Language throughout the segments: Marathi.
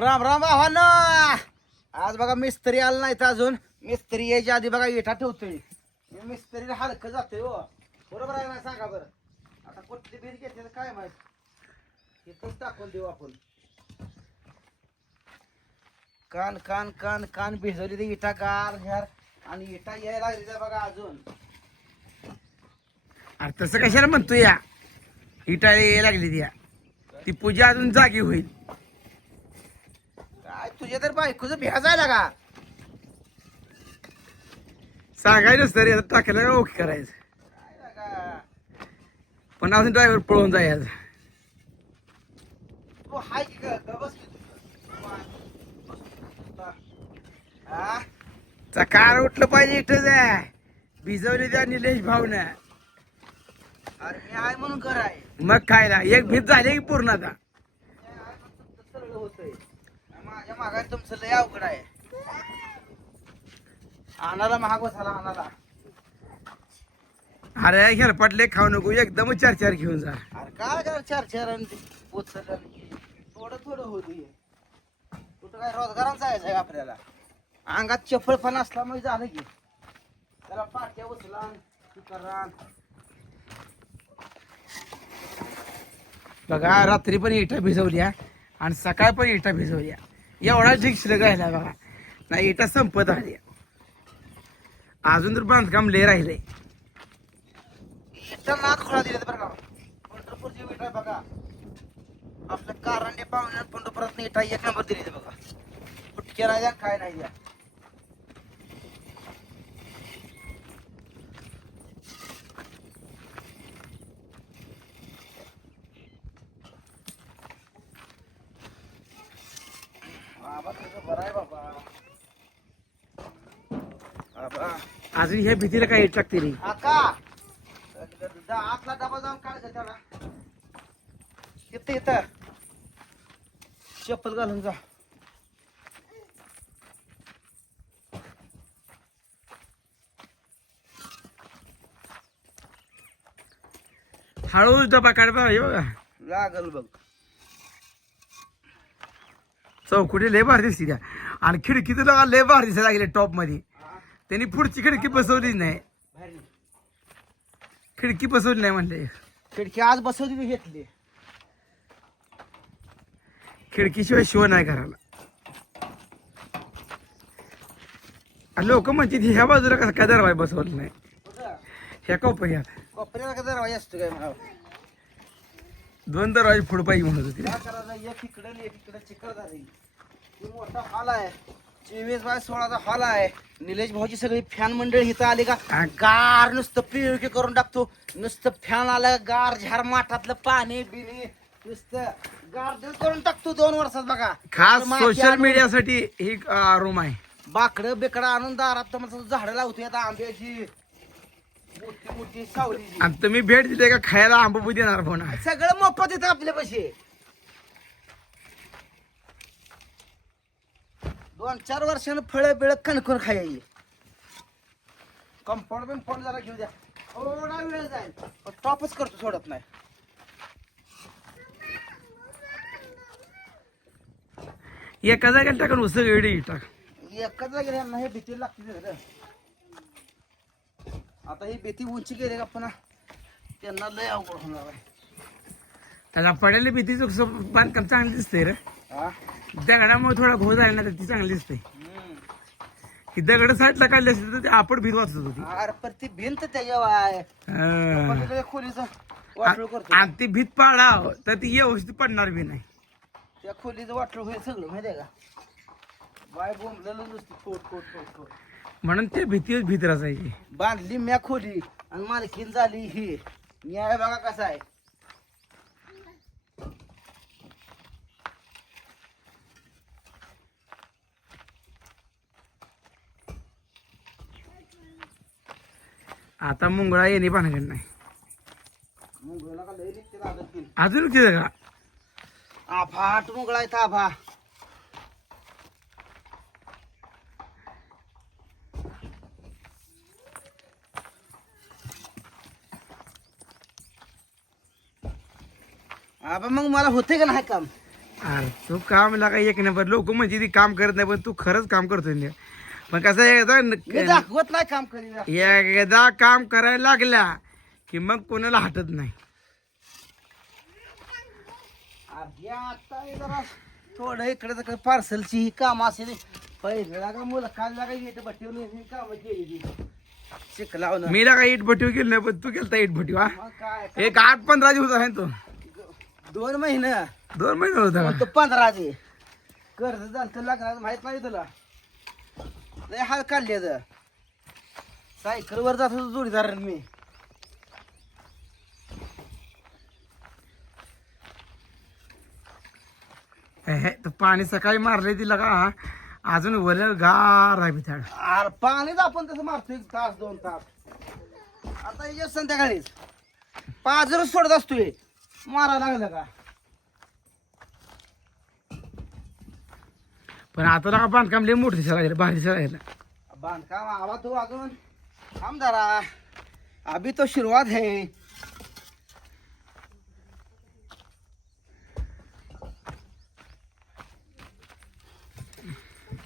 राम राम आव्हान. आज बघा मिस्त्री आला नाही अजून. मिस्त्री यायच्या आधी बघा विठा ठेवतोय. मी मिस्त्री हलकं जातोय हो. बरोबर आहे ना सांगा बरं. आता कुठली बीर घेते तर काय माहीत? इथंच टाकून देऊ आपण. कान कान कान कान भिजवली ते इटा गार घर आणि इटा यायला लागली त्या बघा अजून. अरे तसं कशाला म्हणतो या? इटाळी यायला लागली ती या. ती पूजा अजून जागी होईल. तुझ्या तर बायकोचं भेजायला का सांगायचं नसतं रे आता टाकायला का ओके करायचं काय? पण अजून ड्रायव्हर पळून जायचं तू हाय की ग? ग बस की तू. हा? चा कार उठलं पाहिजे इथंच आहे भिजवली त्या निलेश भाऊनं अरे मी आहे म्हणून घर आहे मग खायला एक भीत झाली की पूर्ण आता सरळ होतंय. माझ्या माघारी तुमचं लय अवघड आहे. आणाला महाग बसाला आणाला अरे हेरपाटले खाऊ नको. एकदम चार चार घेऊन जा. अरे काय करा चार चार आणि ते उचललं आणि थोडं थोडं होती कुठं काय जायचं आहे आपल्याला? अंगात चप्पलपण असला मग झालं की. त्याला पाट्या उचला बघा रात्री पण इटा भिजवल्या आणि सकाळ पण इटा भिजवल्या. एवढा शिक्षक राहिला बघा. नाही इटा संपत आली. अजून तर बांधकाम लय राहिले खोळा दिले पंढरपूरची बघा. आपल्या कारण पाहुण्या पंढरपुरात इटा एक नंबर दिली बघा. कुठके नाही काय नाही द्या बाबा तुझं बरं आहे बाबा बाबा अजून ह्या भीतीला काय टाकते रे? आका! दा- आतला डबा जाऊन काढ त्याला. इथं इथं. चप्पल घालून जा. हळूच डबा काढ हे बघा. लागल बघ. चौकुटी लय भारी दिसते त्या. आणि खिडकी तर लगा लय भारी दिसायला लागले टॉपमध्ये. त्यांनी पुढची खिडकी बसवलीच नाही. खिडकी बसवली नाही म्हणले. खिडकी आज बसवली घेतली. खिडकीशिवाय शिव नाही घराला. लोक म्हणतात ह्या बाजूला कसं काय दरवाजा बसवलं नाही? ह्या कोपऱ्यात. कोपऱ्याला का दरवाजा असतो काय दोन पाहिजे म्हणत होते काय करायचं? एक इकडे एक इकडे चिकट झाली. ही मोठा हॉल आहे. चोवीस बाय सोळाचा हॉल आहे. निलेश भाऊची सगळी फॅन मंडळी इथं आली का? गार नुसतं पिळकी करून टाकतो. नुसतं फॅन आलं गार झार माठातलं पाणी बिणी नुसतं गार्डन करून टाकतो दोन वर्षात बघा. खास सोशल मीडियासाठी ही रूम आहे. बाकडं बिकडं आणून दारात तर झाडं लावतो आता आंब्याची मोठी मोठी सावलीची आणि तुम्ही भेट दिली का? खायला आंबाबू देणार फोन सगळं मोफत येतं आपल्या पैसे. दोन चार वर्षानं फळं बिळ कणकून खायची कंपाऊंड बिंपाऊंड जरा घेऊ द्या. थोडा वेळ जाईल. पण टॉपच करतो सोडत नाही. एका जागेला टाकून उसं एवढी टाक. एकाच जागेला यांना हे भीती लागते आता ही भीती उंची गेली का पुन्हा? त्यांना लय अवघड होणार आहे. त्याला पडायला भीती बांधकाम चांगली दिसते रे. हा? दगडामुळे थोडा घो झाला ना तर ती चांगली दिसते हम्म. ही दगड साईडला काढली असते तर ती आपड भीत वाचत होती. अरे पण ती भिंत त्याच्यावर आहे. हा. पलीकडे खोलीचं वाटलं करतो आणि ती भीत पाडाव तर ती व्यवस्थित पडणार बी नाही. त्या खोलीचं वाटलं होईल सगळं माहितीये का? बाय बोंबलेलं नुसतं म्हणून ते भीतीच भीत रचायची बांधली म्या खोली आणि मालकीन झाली ही. न्याय बघा कसा आहे. आता मुंगळा येणे भानगड नाही. मुंगळाला का लय निघते. अजून किती का? आफाट मुंगळा आहे आफा आबा मग मला होते का नाही काम? अरे तू काम लागा एक नंबर. लोक म्हणजे ती काम करत नाही पण तू खरंच काम करतोय ना. पण कसं आहे एकदा मी न- दाखवत नाही काम करीन एकदा काम करायला लागला की मग कोणाला हटत नाही. अरे आता हे जरा थोडं इकडे तर पार्सलची ही काम असेल. पहिले लागा मुलं काल लागा येते बट्टीवर कामं केली ती. शिकला ना. मी लागा इट भटीव केली नाही पण तू केलता इट भटीव हा? मग काय एक आठ पंधरा दिवस आहे तो. दोन महिने. दोन महिने होता मग तो पंधरा दे कर्ज झालं तर लागणार माहीत नाही तुला. लय हाल काढले सायकल वर जात होतो जोडीदार मी. हे, तर पाणी सकाळी मारले तिला का? अजून वल गार आहे बिथाड अरे पाणीच आपण तसं मारतो एक तास दोन तास. आता ये संध्याकाळीच. पाजर सोडत असतोय. मारा लागलं का? पण आता लागा बांधकाम लय मोठं दिसायला लागलं भारी दिसायला लागलं. बांधकाम आवा तू अजून. थांब जरा. अभी तो शुरुआत है.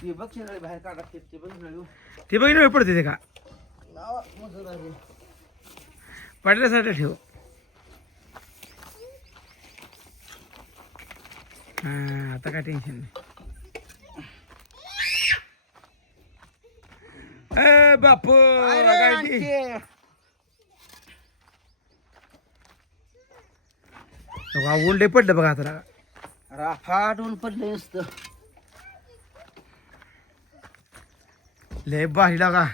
ते बघ शिराळी बाहेर काढा ते ते बघ शिराळी. ते बघितलं पडते ते का? नाव मजूर आहे. पडल्यासाठी ठेव. हा आता काय टेन्शन नाही. ए बापू ऊन लय पडलं बघा आता. राफाट ऊन पडले नुसतं. लय भारी लागा.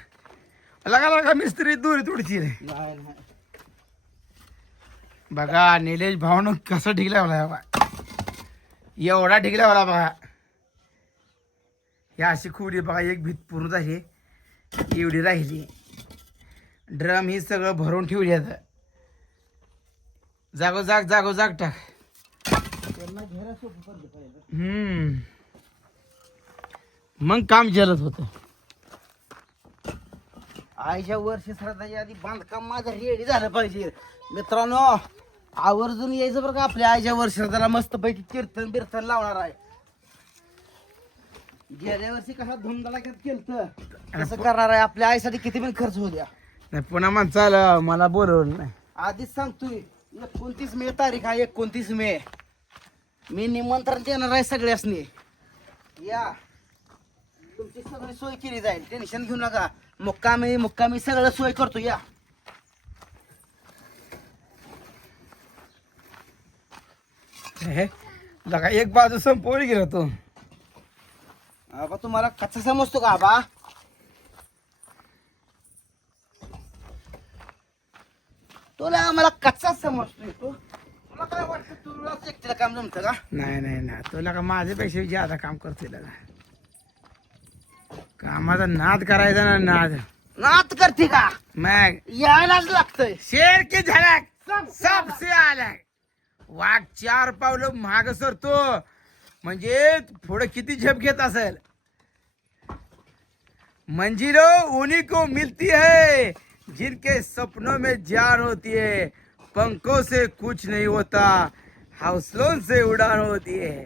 लागा लागा मिस्त्री दोरी तोडची रे. बघा निलेश भावनं कसं बघा. एवढा ढिगला होला बघा. ही अशी खुली बघा एक भीत पूर्ण झाली एवढी राहिली. ड्रम ही सगळं भरून ठेवली आता. जागो जाग जागो जाग टाक. हम्म. मग काम जलत होतं. आईच्या वर्षी श्राद्धाच्या आधी बांधकाम माझं रेडी झालं पाहिजे. मित्रांनो आवर्जून यायचं बरं का आपल्या आईच्या वर्षी श्राद्धाला मस्त पैकी कीर्तन बिर्तन लावणार आहे. गेल्या वर्षी कसा धुमधडाक्यात केलं कसं करणार आहे. आपल्या आईसाठी किती पण खर्च होऊ द्या. नाही पुन्हा माणसाला मला बोलवलं नाही. आधीच सांगतोय एकोणतीस मे तारीख आहे एकोणतीस मे. मी निमंत्रण देणार आहे सगळ्यासनी. या. तुमची सगळी सोय केली जाईल. टेन्शन घेऊ नका. मुक्कामी मुक्कामी सगळं सोय करतो. या. हे, लगा एक बाजू संपवली गेला तो. आबा तुम्हाला कच्चा समजतो का आबा? तुला आम्हाला कच्चा समजतोय तू. तुला काय वाटतं तुला एकट्याला काम जमतं का? नाही नाही नाही. तो लगा माझ्यापेक्षा ज्यादा काम करतोय लगा कामाचा नाद करायचा ना नाद. नात करते का? मग यायलाच लागतंय. शेर की झलक सबसे अलग. वाघ चार पावलं माग सरतो. म्हणजे पुढे किती झेप घेत असेल? मंजिरो उन्हीं को मिलती है जिनके सपनों में जान होती है पंखों से कुछ नहीं होता हौसलों से उड़ान होती है।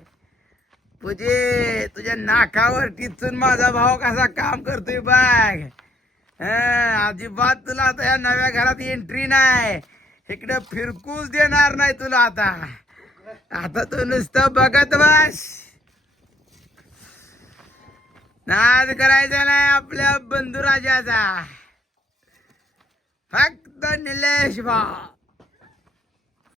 तुझे तुझ्या नाकावर टिचून माझा भाऊ कसा काम करतोय बघ. अजिबात तुला आता या नव्या घरात एंट्री नाही. इकडे फिरकूच देणार नाही तुला आता. आता तू नुसतं बघत बस. नाद करायचा नाही आपल्या बंधुराजाचा. फक्त निलेश भा